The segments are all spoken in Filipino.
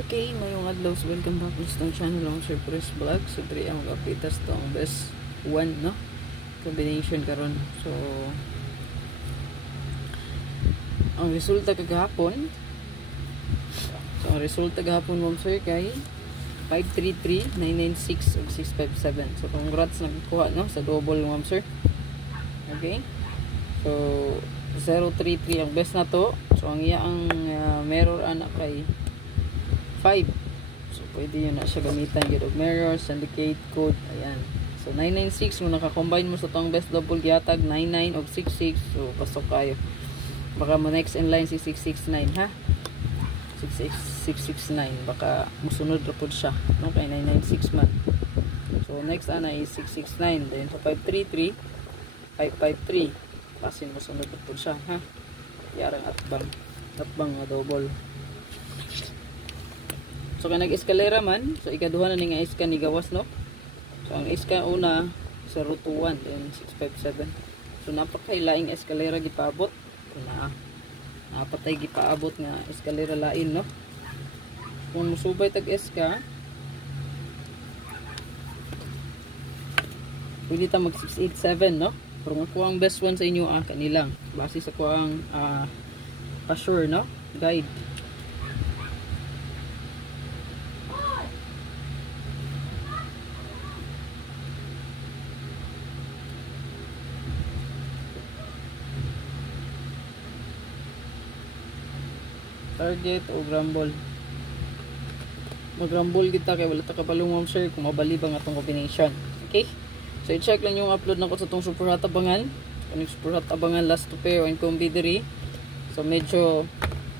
Okay, mayong adlaw, welcome back sa itong channel ng Surprise Vlog. So, 3 ang mag-update sa itong best 1, no? Combination karon. So, ang resulta kagahapon. So, ang resulta kagahapon mo sir kay 533, 996 ug 657. So, congrats nagkuha, no? Sa double mo sir. Okay? So, 033 ang best na to. So, ang iya ang mirror anak kay 5. So, pwede yun na siya gamitan. Get of mirror, syndicate code. Ayan. So, 996. Kung nakakombine mo sa itong best double giatag, 99 o 66. So, pasok kayo. Baka mo next in line si 669, ha? 669. Baka musunod na po siya. No? Kay 996 man. So, next ana is 669. Then, sa 533, 553. Pasin musunod na po siya, ha? Yarang atbang. Atbang na double. So, kung nag-eskalera man, so, ikaduha na nga iska ni gawas, no? So, ang iska una, 021, then 657. So, napakailaing eskalera gipaabot. So, napatay gipaabot nga eskalera lain, no? Kung musubay tag-eska, pwede ta mag 687, no? Pero kung ang best one sa inyo, kanilang. Base sa kuang assure, no? Guide. Target o grumble. Mag-grumble kita kay wala ta kapalungom sir kung mabalibang atong combination. Okay? So i-check lang yung upload nako sa tong super hot abangan. Kung super hot abangan last to pair and combi diri. So medyo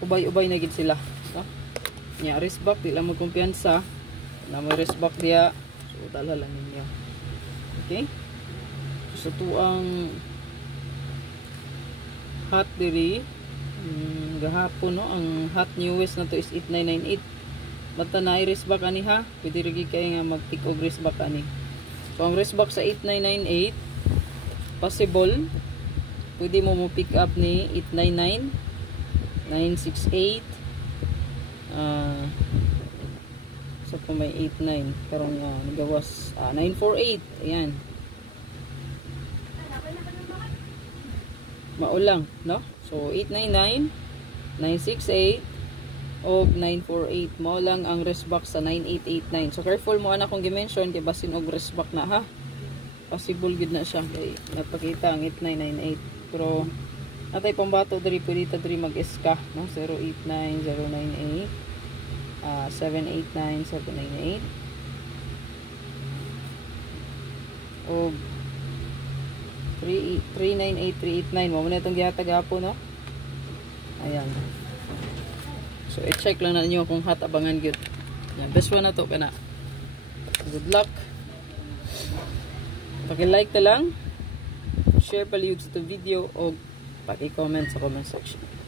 ubay-ubay na gid sila, no? Nya wrist back di lang mo kumpiyansa. Na mo wrist back diya. So dala lang ninyo. Okay? So tuang hot diri gahapon, no, ang hot newest na to is 8998. Basta na i-wrist back ani ha, pwede rin kayo nga mag-tick og wrist back ani. So ang wrist back sa 8998 possible pwede mo pick up ni 899, 968, so kung may 89 pero nagawas 948, ayan maulang, no? So, 899, 968, o 948. Mo lang ang wrist back sa 9889. So, careful mo ana kung dimension kay basin og wrist back na, ha? Possible gid na siya. Kay napakita ang 8998. Pero, natay pambato diri pwede ta diri mag-SK, no? 089, 098, 789, 798. O 398, 389. Mo na itong gihatag hapon, no? Ayan. So, i-check lang na ninyo kung hot abangan good. Yan. Best one na to. Kana. Good luck. Paki-like na lang. Share palihog sa ito video o paki-comment sa comment section.